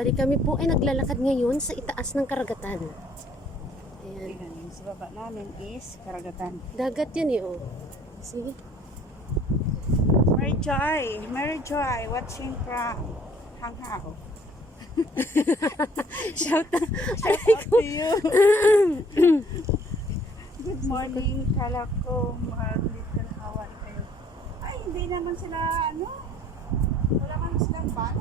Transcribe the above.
So, bali kami po ay naglalakad ngayon sa itaas ng karagatan. Ayan. Ayan, yung sa baba namin is karagatan. Dagat yan eh, oh. Sige. Mary Joy, Mary Joy, watching from Hanghao. Shout out. Shout out to you. Good morning. Kala ko mag-little Hawaii kayo. Ay, hindi naman sila, ano, wala naman silang balak. Sa.